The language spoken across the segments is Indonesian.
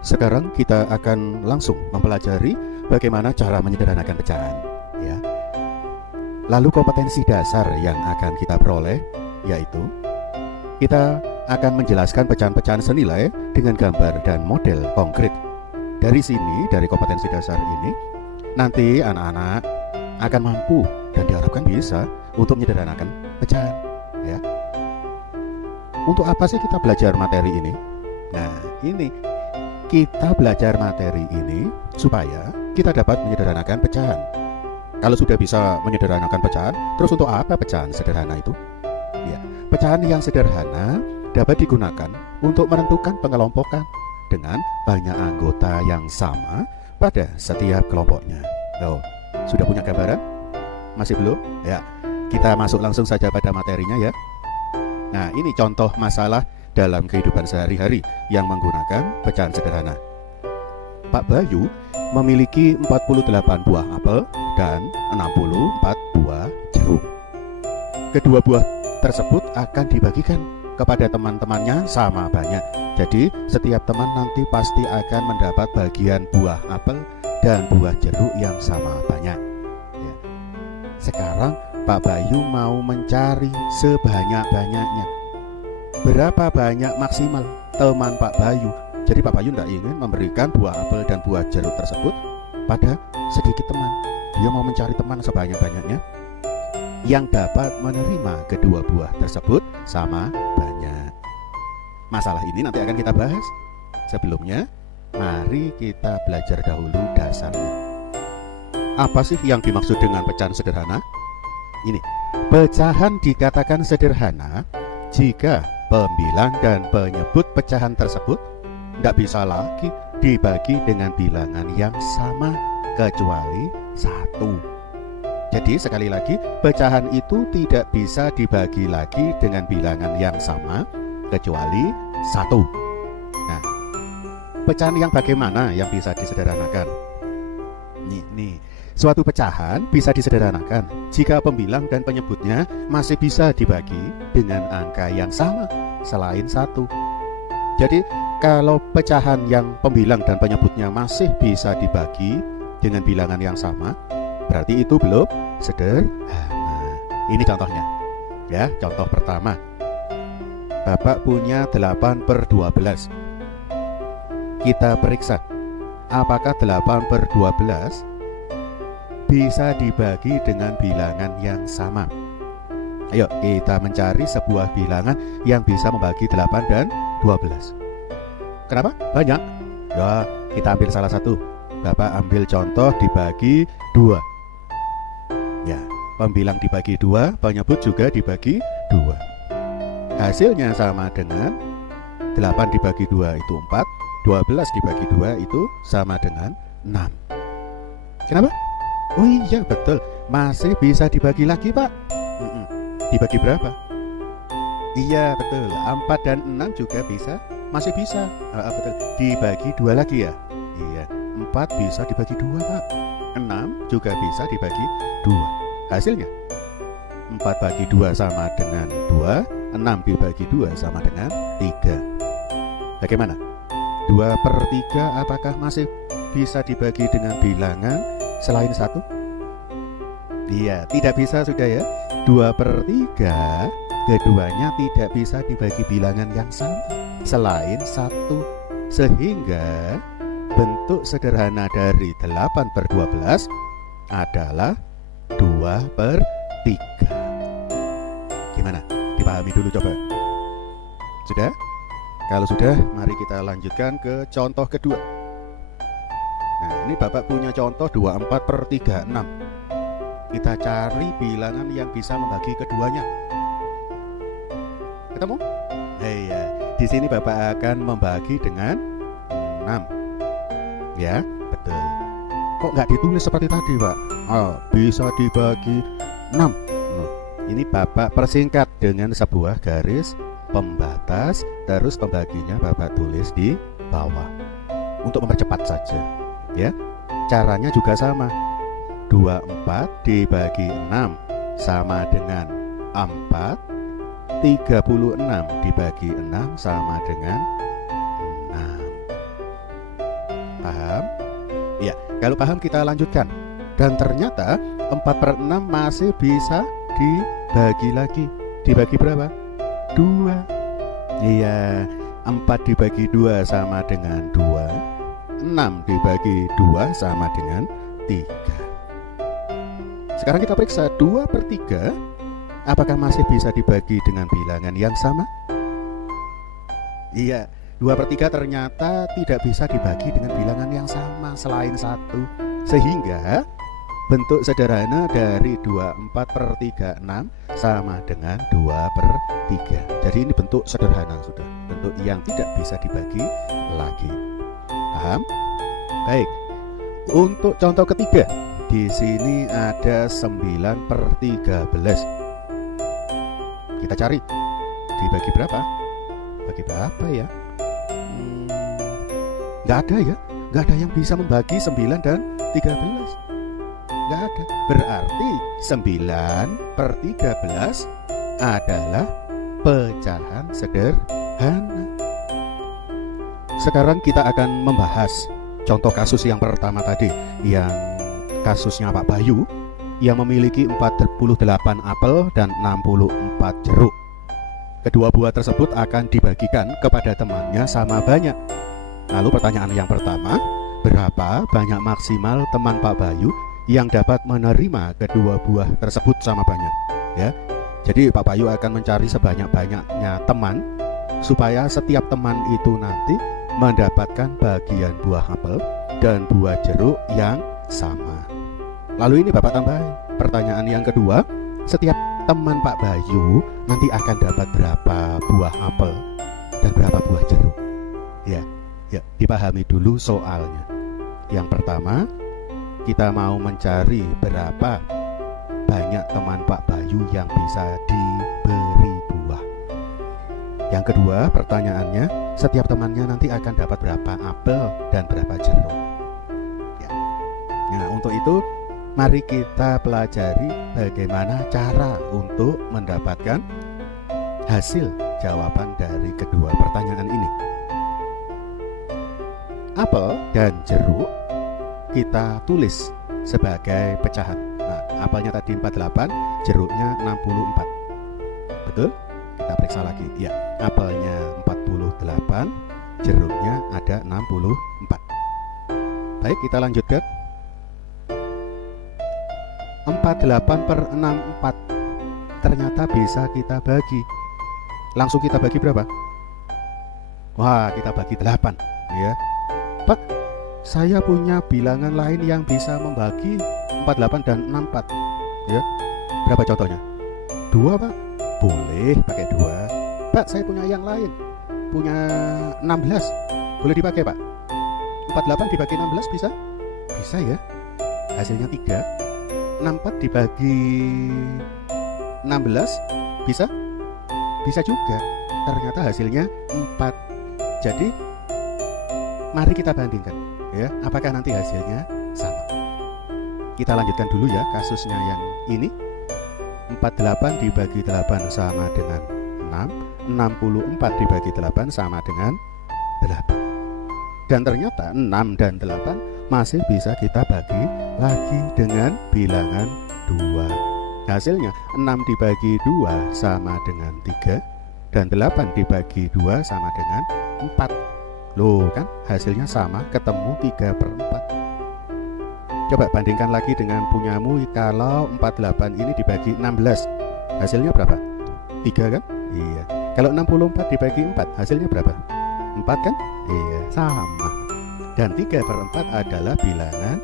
Sekarang kita akan langsung mempelajari bagaimana cara menyederhanakan pecahan, ya. Lalu kompetensi dasar yang akan kita peroleh yaitu kita akan menjelaskan pecahan-pecahan senilai dengan gambar dan model konkret. Dari sini, dari kompetensi dasar ini, nanti anak-anak akan mampu dan diharapkan bisa untuk menyederhanakan pecahan, ya. Untuk apa sih kita belajar materi ini? Nah, ini kita belajar materi ini supaya kita dapat menyederhanakan pecahan. Kalau sudah bisa menyederhanakan pecahan, terus untuk apa pecahan sederhana itu? Ya, pecahan yang sederhana dapat digunakan untuk menentukan pengelompokan dengan banyak anggota yang sama pada setiap kelompoknya. Loh, sudah punya gambaran? Masih belum? Ya, kita masuk langsung saja pada materinya ya. Nah, ini contoh masalah dalam kehidupan sehari-hari yang menggunakan pecahan sederhana. Pak Bayu memiliki 48 buah apel dan 64 buah jeruk. Kedua buah tersebut akan dibagikan kepada teman-temannya sama banyak. Jadi setiap teman nanti pasti akan mendapat bagian buah apel dan buah jeruk yang sama banyak, ya. Sekarang Pak Bayu mau mencari sebanyak-banyaknya. Berapa banyak maksimal teman Pak Bayu? Jadi Pak Bayu tidak ingin memberikan buah apel dan buah jeruk tersebut pada sedikit teman. Dia mau mencari teman sebanyak-banyaknya yang dapat menerima kedua buah tersebut sama banyak. Masalah ini nanti akan kita bahas. Sebelumnya, mari kita belajar dahulu dasarnya. Apa sih yang dimaksud dengan pecahan sederhana? Ini, pecahan dikatakan sederhana jika pembilang dan penyebut pecahan tersebut tidak bisa lagi dibagi dengan bilangan yang sama kecuali satu. Jadi sekali lagi, pecahan itu tidak bisa dibagi lagi dengan bilangan yang sama kecuali satu. Nah, pecahan yang bagaimana yang bisa disederhanakan? Nih, suatu pecahan bisa disederhanakan jika pembilang dan penyebutnya masih bisa dibagi dengan angka yang sama selain satu. Jadi kalau pecahan yang pembilang dan penyebutnya masih bisa dibagi dengan bilangan yang sama, berarti itu belum sederhana. Ini contohnya, ya. Contoh pertama, Bapak punya 8/12. Kita periksa apakah 8/12 bisa dibagi dengan bilangan yang sama. Ayo kita mencari sebuah bilangan yang bisa membagi 8 dan 12. Kenapa? Banyak. Ya, kita ambil salah satu. Bapak ambil contoh dibagi 2. Ya, pembilang dibagi 2, penyebut juga dibagi 2. Hasilnya sama dengan 8 dibagi 2 itu 4, 12 dibagi 2 itu sama dengan 6. Kenapa? Oh iya betul, masih bisa dibagi lagi Pak. Dibagi berapa? Iya betul, 4 dan 6 juga bisa, masih bisa. Betul, dibagi 2 lagi ya. Iya, 4 bisa dibagi 2 Pak, 6 juga bisa dibagi 2. Hasilnya 4 bagi 2 sama dengan 2, 6 dibagi 2 sama dengan 3. Bagaimana? 2/3 apakah masih bisa dibagi dengan bilangan selain satu? Iya, tidak bisa sudah ya. 2/3 keduanya tidak bisa dibagi bilangan yang sama selain satu. Sehingga bentuk sederhana dari 8/12 adalah 2/3. Gimana? Dipahami dulu coba. Sudah? Kalau sudah, mari kita lanjutkan ke contoh kedua. Nah, ini Bapak punya contoh 24/36. Kita cari bilangan yang bisa membagi keduanya. Ketemu? Iya, di sini Bapak akan membagi dengan 6. Ya, betul. Kok nggak ditulis seperti tadi, Pak? Oh, bisa dibagi 6. Ini Bapak persingkat dengan sebuah garis pembatas, terus pembaginya Bapak tulis di bawah untuk mempercepat saja. Ya, caranya juga sama. 24 dibagi 6 sama dengan 4. 36 dibagi 6 sama dengan 6. Paham? Ya, kalau paham kita lanjutkan. Dan ternyata 4/6 masih bisa dibagi lagi. Dibagi berapa? 2. Iya, 4 dibagi 2 sama dengan 2. 6 dibagi 2 sama dengan 3. Sekarang kita periksa 2/3. Apakah masih bisa dibagi dengan bilangan yang sama? Iya, 2/3 ternyata tidak bisa dibagi dengan bilangan yang sama selain 1. Sehingga bentuk sederhana dari 24/36 sama dengan 2/3. Jadi ini bentuk sederhana sudah, bentuk yang tidak bisa dibagi lagi. Paham? Baik. Untuk contoh ketiga, di sini ada 9/13. Kita cari dibagi berapa? Bagi berapa ya? Nggak ada ya, nggak ada yang bisa membagi 9 dan 13. Nggak ada. Berarti 9/13 adalah pecahan sederhana. Sekarang kita akan membahas contoh kasus yang pertama tadi, yang kasusnya Pak Bayu yang memiliki 48 apel dan 64 jeruk. Kedua buah tersebut akan dibagikan kepada temannya sama banyak. Lalu pertanyaan yang pertama, berapa banyak maksimal teman Pak Bayu yang dapat menerima kedua buah tersebut sama banyak? Ya, jadi Pak Bayu akan mencari sebanyak-banyaknya teman supaya setiap teman itu nanti mendapatkan bagian buah apel dan buah jeruk yang sama. Lalu ini Bapak tambahin pertanyaan yang kedua, setiap teman Pak Bayu nanti akan dapat berapa buah apel dan berapa buah jeruk? Ya, dipahami dulu soalnya. Yang pertama, kita mau mencari berapa banyak teman Pak Bayu yang bisa diberi buah. Yang kedua, pertanyaannya, setiap temannya nanti akan dapat berapa apel dan berapa jeruk? Ya. Nah, untuk itu mari kita pelajari bagaimana cara untuk mendapatkan hasil jawaban dari kedua pertanyaan ini. Apel dan jeruk kita tulis sebagai pecahan. Nah, apelnya tadi 48, jeruknya 64. Betul? Kita periksa lagi. Ya, apelnya 48, jeruknya ada 64. Baik, kita lanjutkan. 48/64 ternyata bisa kita bagi. Langsung kita bagi berapa? Wah, kita bagi 8 ya. Pak, saya punya bilangan lain yang bisa membagi 48 dan 64 ya. Berapa contohnya? 2 Pak? Boleh pakai 2. Pak, saya punya yang lain, punya 16. Boleh dipakai Pak? 48 dibagi 16 bisa? Bisa ya. Hasilnya 3. 64 dibagi 16 bisa? Bisa juga. Ternyata hasilnya 4. Jadi mari kita bandingkan ya, apakah nanti hasilnya sama. Kita lanjutkan dulu ya kasusnya yang ini. 48 dibagi 8 sama dengan 6. 64 dibagi 8 sama dengan 8. Dan ternyata 6 dan 8 masih bisa kita bagi lagi dengan bilangan 2. Hasilnya 6 dibagi 2 sama dengan 3 dan 8 dibagi 2 sama dengan 4. Loh kan hasilnya sama, ketemu 3/4. Coba bandingkan lagi dengan punyamu. Kalau 48 ini dibagi 16, hasilnya berapa? 3 kan? Iya. Kalau 64 dibagi 4, hasilnya berapa? 4 kan? Iya, sama. Dan 3/4 adalah bilangan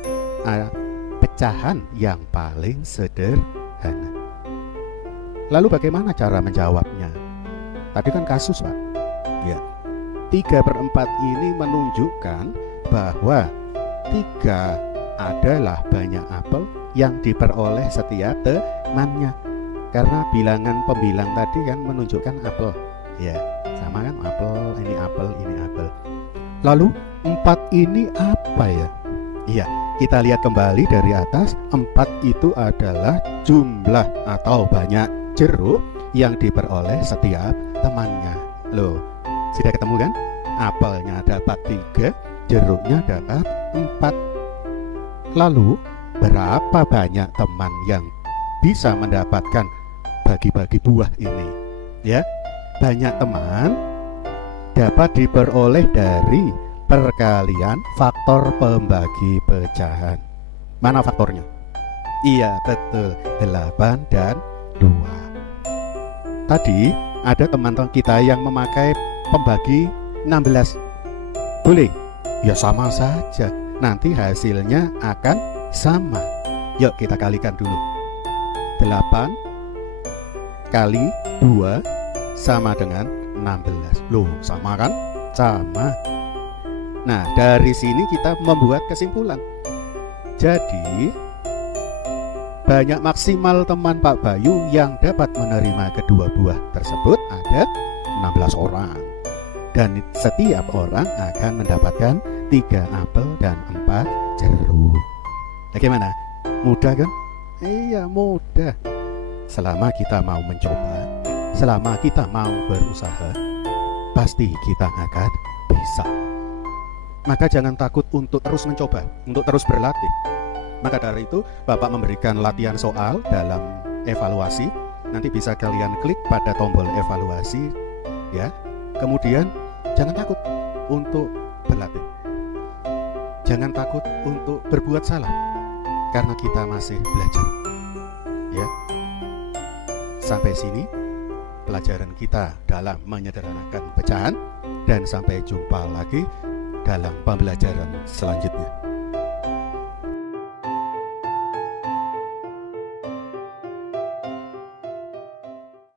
pecahan yang paling sederhana. Lalu bagaimana cara menjawabnya? Tadi kan kasus Pak ya. 3/4 ini menunjukkan bahwa 3 adalah banyak apel yang diperoleh setiap temannya. Karena bilangan pembilang tadi kan menunjukkan apel ya, sama kan, apel, ini apel, ini apel. Lalu 4 ini apa ya? Iya, kita lihat kembali dari atas. 4 itu adalah jumlah atau banyak jeruk yang diperoleh setiap temannya. Loh, sudah ketemu kan? Apelnya dapat 3, jeruknya dapat 4. Lalu berapa banyak teman yang bisa mendapatkan bagi-bagi buah ini? Ya, banyak teman dapat diperoleh dari perkalian faktor pembagi pecahan. Mana faktornya? Iya, betul, 8 dan 2. Tadi ada teman-teman kita yang memakai pembagi 16. Boleh? Ya sama saja. Nanti hasilnya akan sama. Yuk kita kalikan dulu. 8 kali 2 sama dengan 16. Loh, sama kan? Sama. Nah, dari sini kita membuat kesimpulan. Jadi, banyak maksimal teman Pak Bayu yang dapat menerima kedua buah tersebut ada 16 orang. Dan setiap orang akan mendapatkan 3 apel dan 4 jeruk. Bagaimana? Mudah kan? Iya, mudah. Selama kita mau mencoba, selama kita mau berusaha, pasti kita akan bisa. Maka jangan takut untuk terus mencoba, untuk terus berlatih. Maka dari itu, Bapak memberikan latihan soal dalam evaluasi. Nanti bisa kalian klik pada tombol evaluasi, ya. Kemudian jangan takut untuk berlatih. Jangan takut untuk berbuat salah, karena kita masih belajar. Ya. Sampai sini pelajaran kita dalam menyederhanakan pecahan, dan sampai jumpa lagi dalam pembelajaran selanjutnya.